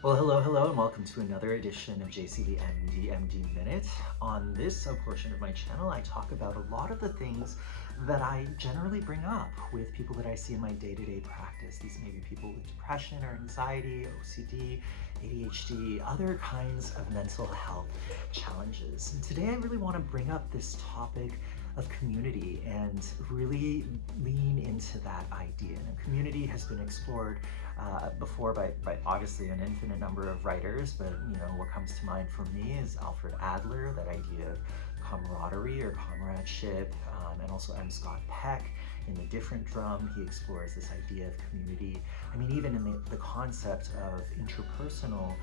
Well, hello, and welcome to another edition of JCD MD Minute. On this portion of my channel, I talk about a lot of the things that I generally bring up with people that I see in my day-to-day practice. These may be people with depression or anxiety, OCD, ADHD, other kinds of mental health challenges. And today I really want to bring up this topic of community and really lean into that idea. Now, community has been explored before by obviously an infinite number of writers, but what comes to mind for me is Alfred Adler, that idea of camaraderie or comradeship, and also M. Scott Peck in The Different Drum. He explores this idea of community. I mean, even in the concept of interpersonal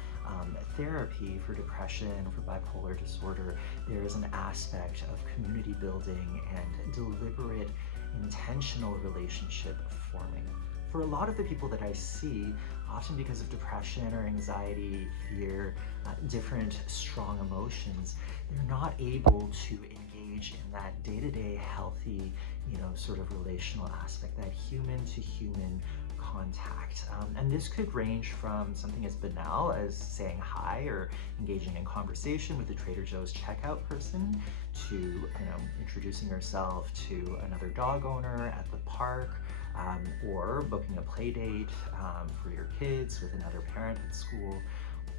therapy for depression, for bipolar disorder, there is an aspect of community building and deliberate, intentional relationship forming. For a lot of the people that I see, often because of depression or anxiety, fear, different strong emotions, they're not able to engage in that day-to-day healthy, sort of relational aspect, that human-to-human contact. And this could range from something as banal as saying hi or engaging in conversation with the Trader Joe's checkout person to, introducing yourself to another dog owner at the park, or booking a play date for your kids with another parent at school,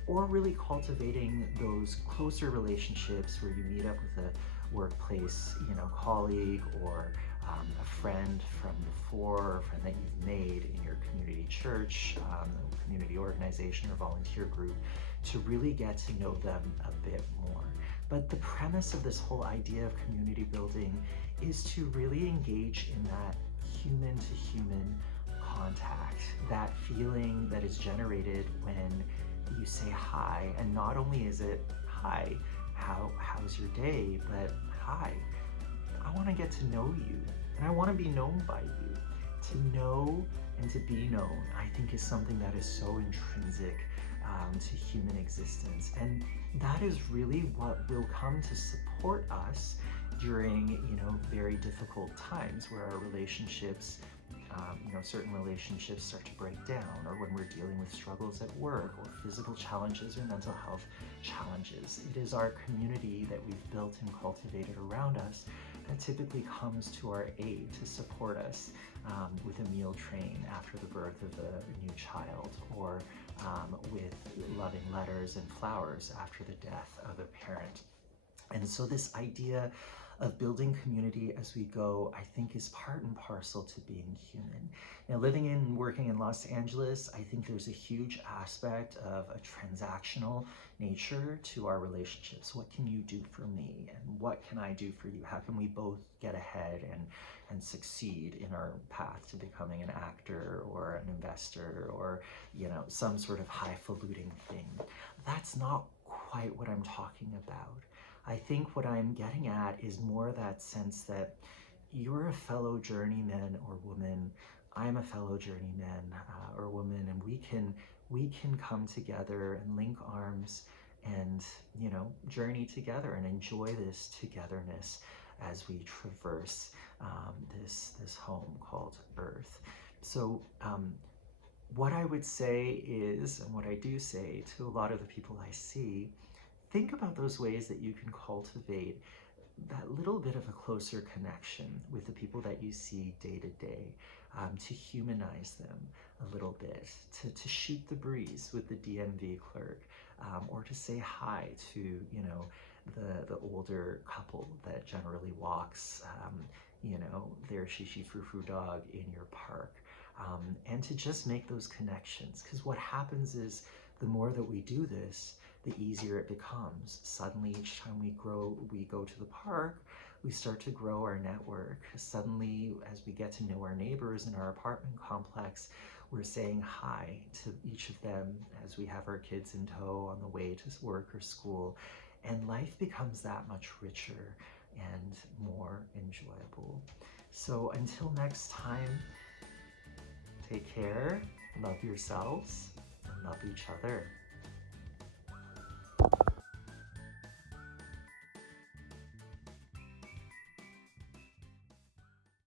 or really cultivating those closer relationships where you meet up with a workplace, colleague or a friend from before, or a friend that you've made in your community church, community organization or volunteer group, to really get to know them a bit more. But the premise of this whole idea of community building is to really engage in that human-to-human contact, that feeling that is generated when you say hi. And not only is it hi, how's your day, but hi, I want to get to know you and I want to be known by you. To know and to be known, I think, is something that is so intrinsic to human existence, and that is really what will come to support us during very difficult times where our relationships, certain relationships start to break down, or when we're dealing with struggles at work or physical challenges or mental health challenges. It is our community that we've built and cultivated around us that typically comes to our aid to support us with a meal train after the birth of a new child, or with loving letters and flowers after the death of a parent. And so this idea of building community as we go, I think, is part and parcel to being human. Now, living and working in Los Angeles, I think there's a huge aspect of a transactional nature to our relationships. What can you do for me? And what can I do for you? How can we both get ahead and succeed in our path to becoming an actor or an investor, or, some sort of highfalutin thing? That's not quite what I'm talking about. I think what I'm getting at is more that sense that you're a fellow journeyman or woman, I'm a fellow journeyman or woman, and we can come together and link arms and journey together and enjoy this togetherness as we traverse this home called Earth. So what I would say is, and what I do say to a lot of the people I see, think about those ways that you can cultivate that little bit of a closer connection with the people that you see day to day, to humanize them a little bit, to shoot the breeze with the DMV clerk, or to say hi to, the older couple that generally walks, their shishi frou frou dog in your park, and to just make those connections. Because what happens is, the more that we do this, the easier it becomes. Suddenly, each time we go to the park, we start to grow our network. Suddenly, as we get to know our neighbors in our apartment complex, we're saying hi to each of them as we have our kids in tow on the way to work or school. And life becomes that much richer and more enjoyable. So until next time, take care, love yourselves, and love each other.